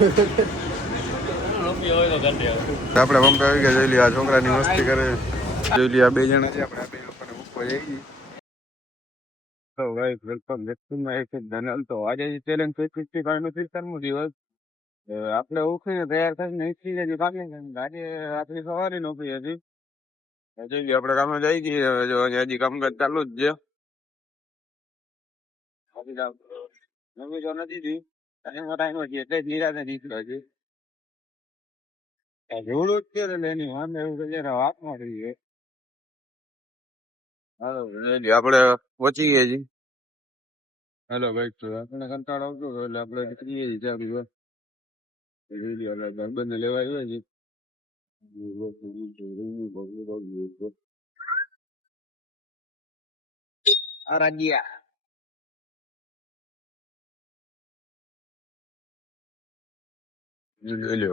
આપડે પંપે આવી ગયા. જોઈ લી આ છોકરાની મસ્તી કરે. જોઈ લી આ બે જણા છે. આપણે આ બે લોકોને મૂકવા જઈ. તો guys welcome back to my channel. તો આજે ચેલેન્જ 365 નો 3 દિવસ. આપણે ઉઠીને તૈયાર થઈને નીકળી જઈએ કામે. આજે રાત્રે સવારે નોકરી હતી. જોઈ લી આપણે કામે જઈ ગઈ. હવે જો હજી કામકાજ ચાલુ જ છે. નવી તો નથી દી ટાઈમ હતી એટલે જ નિરાતે નીકળ્યો છે. જોડું જ છે એટલે એની વાંધો એવું કે વાત માં રહી છે. હાલો આપણે પહોંચી ગયા છીએ. હેલો ભાઈ, તો આપણને કંટાળો આવતો હતો એટલે આપણે નીકળી જઈએ ત્યાં બી ભાઈબંધને લેવા આવ્યા છીએ.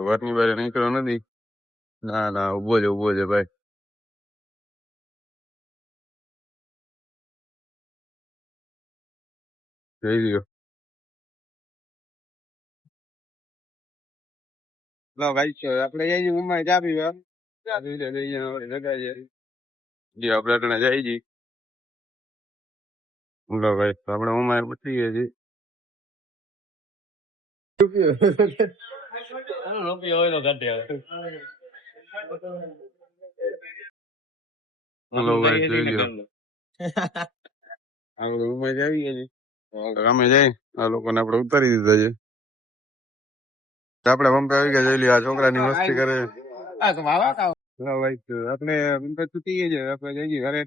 ઘરની બહાર નીકળ્યો નથી. ના ના ઉભો છે ભાઈ. જઈ રહ્યો. લો ભાઈ છે આપણે જઈ મુંબઈ ચા પીવા. જી આપણે અટણે જઈ જી. લો ભાઈ આપણે ઉમાર પતી ગયા છીએ. હલો ભાઈ જોઈ લ્યો. આપણે ઉમાર આવી ગયા છીએ. અમે જઈ આ લોકોને આપણે ઉતારી દીધા છે. આપણે પંપે આવી ગયા. જોઈ લ્યો આ છોકરાની મસ્તી કરે. ભાઈ આપણે પંપે છૂટી ગયા છે. આપણે જઈએ ઘરે.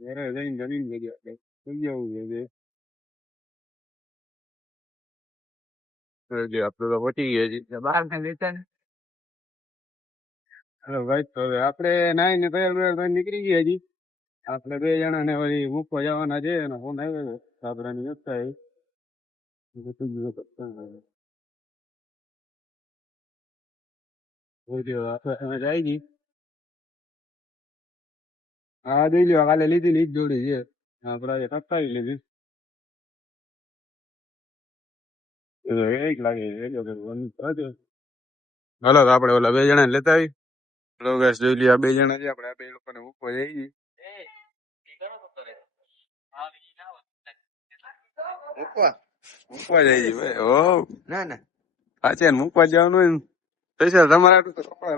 ઘરે જઈને જમીન જઈએ. આપણે સમજાવવું છે. આપડે તો પહોંચી ગયા છીએ. બહાર લેતા ને. હેલો ભાઈ, તો હવે આપણે નાઈને તૈયાર નીકળી ગયા છીએ. આપણે બે જણા ને વળી મૂકવા જવાના છે. એનો ફોન આવ્યો છે. આપણે જાય જી. હા જોઈ લ્યો કાલે લીધી લીધ જોડી છે. આપણે સત્તાવી લીધી. એક લાગે હાલો તો આપણે ઓલા બે જણા લેતા આવી. જોઈ લ્યો આ બે જણા છે. આપણે આ બે લોકોને મૂકવા જઈએ. મૂકવા જઈએ ભાઈ. ઓ ના ના સાચે મૂકવા જવાનું હોય ને પૈસા તમારા તો કપડા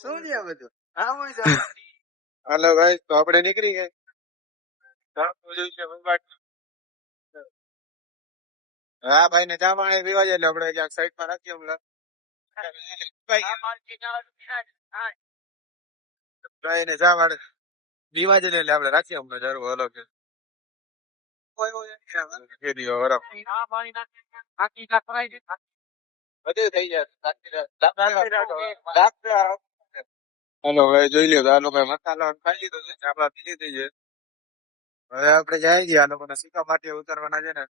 શું છે આ બધું. હાલો ભાઈ, તો આપણે નીકળી ગયા. હા ભાઈ ને ચા પાણી પીવા જાય એટલે આપણે ક્યાંક સાઈડ માં રાખીએ. હમણાં ભાઈ ને ચા પાણી પીવા જાય એટલે આપણે રાખીએ. હમણાં જરૂર હલો કે બધું થઈ જાય. હેલો ભાઈ જોઈ લ્યો. આ લોકો મસાલા ખાઈ લીધો છે. ચા પી લીધી છે. હવે આપણે જાય છીએ. આ લોકોને શીખવા માટે ઉતારવાના છે ને.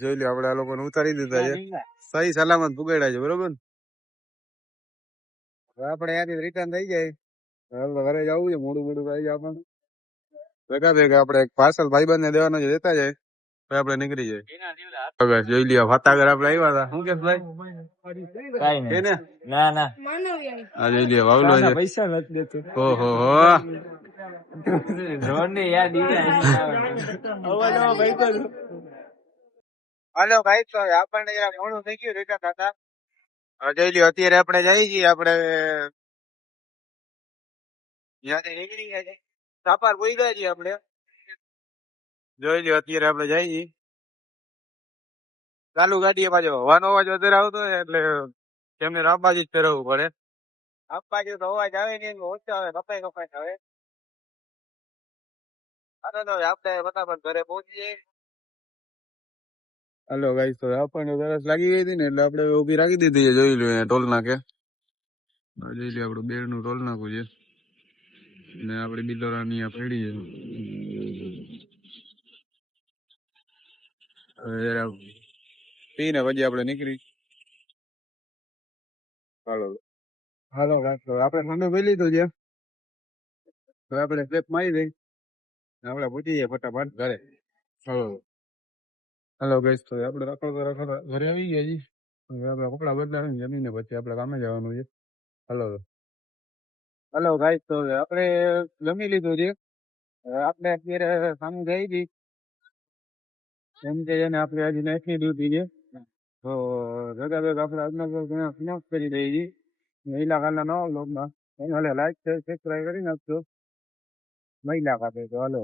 જોઈ લ્યો આપણે આ લોકોને ઉતારી દીધા છે. સહી સલામત પુગાડ્યા છે. બરોબર. હવે આપણે ત્યાંથી રિટર્ન થઈ જાય. ઘરે જવું છે. મોડું થઈ જાય આપણને. ભેગા આપણે એક પાર્સલ ભાઈબંધ ને દેવાનો છે. દેતા જાય આપણે નીકળી જાય. જોઈ લ્યો ફાતાગર આપણે આવ્યા હતા. શું કે ભાઈ ના ના આ જોઈ લ્યો વાવલો છે. પૈસા નથી દેતો. ઓહો હાલો ભાઈ, તો આપણને મોડું થઈ ગયું રિટર્ન થતા. જોઈ લ્યો અત્યારે આપણે જઈ છીએ. આપણે ત્યાંથી નીકળી ગયા છે. સાપાર પોઈ ગયા છીએ આપણે. જોઈ લ્યો અત્યારે આપણે જઈ છીએ. ચાલુ ગાડીએ પાછો હવાનો અવાજ વધારે આવતો હોય એટલે તેમને રાબાજી જ ફેરવવું પડે. આપબાજી તો અવાજ આવે નહીં. ઓછો આવે. કપાઈ આવે. આપણે ફટાફટ ઘરે પહોંચી જઈએ. હાલો ગાઈસ, તો આપણને સરસ લાગી ગઈ હતી ને એટલે આપણે ઉભી રાખી દીધી છે. જોઈ લો ટોલ નાકે. જોઈ લો આપણું બેર નું ટોલ નાકું છે ને આપડી બિલોરાની આ પેઢી છે. પીને પછી આપણે નીકળી. હાલો આપણે ઠંડુ પી લીધું છે. હવે આપણે સ્ટેપ મારી દઈ. આપણે પૂછી જઈએ ફટાફટ ઘરે. હલો ગઈશ, તો આપણે રખડતા ઘરે આવી ગયા છીએ. હવે આપણે કપડા બદલાવીને જમીને પછી આપણે કામે જવાનું છે. હલો હલો ગાઈસ, તો આપણે જમી લીધું છે. હવે આપણે અત્યારે સામે જઈ હતી એમ કે એને આપણે આજે નાખી ડ્યુટી છે. તો ભેગા ભેગા આપણે આજના સમાપ્ત કરી દઈએ છીએ. મહિલા કાલના નવા બ્લોગમાં એને લાઈક સબસ્ક્રાઈબ કરી નાખજો. મહિલા ખાતે તો હલો.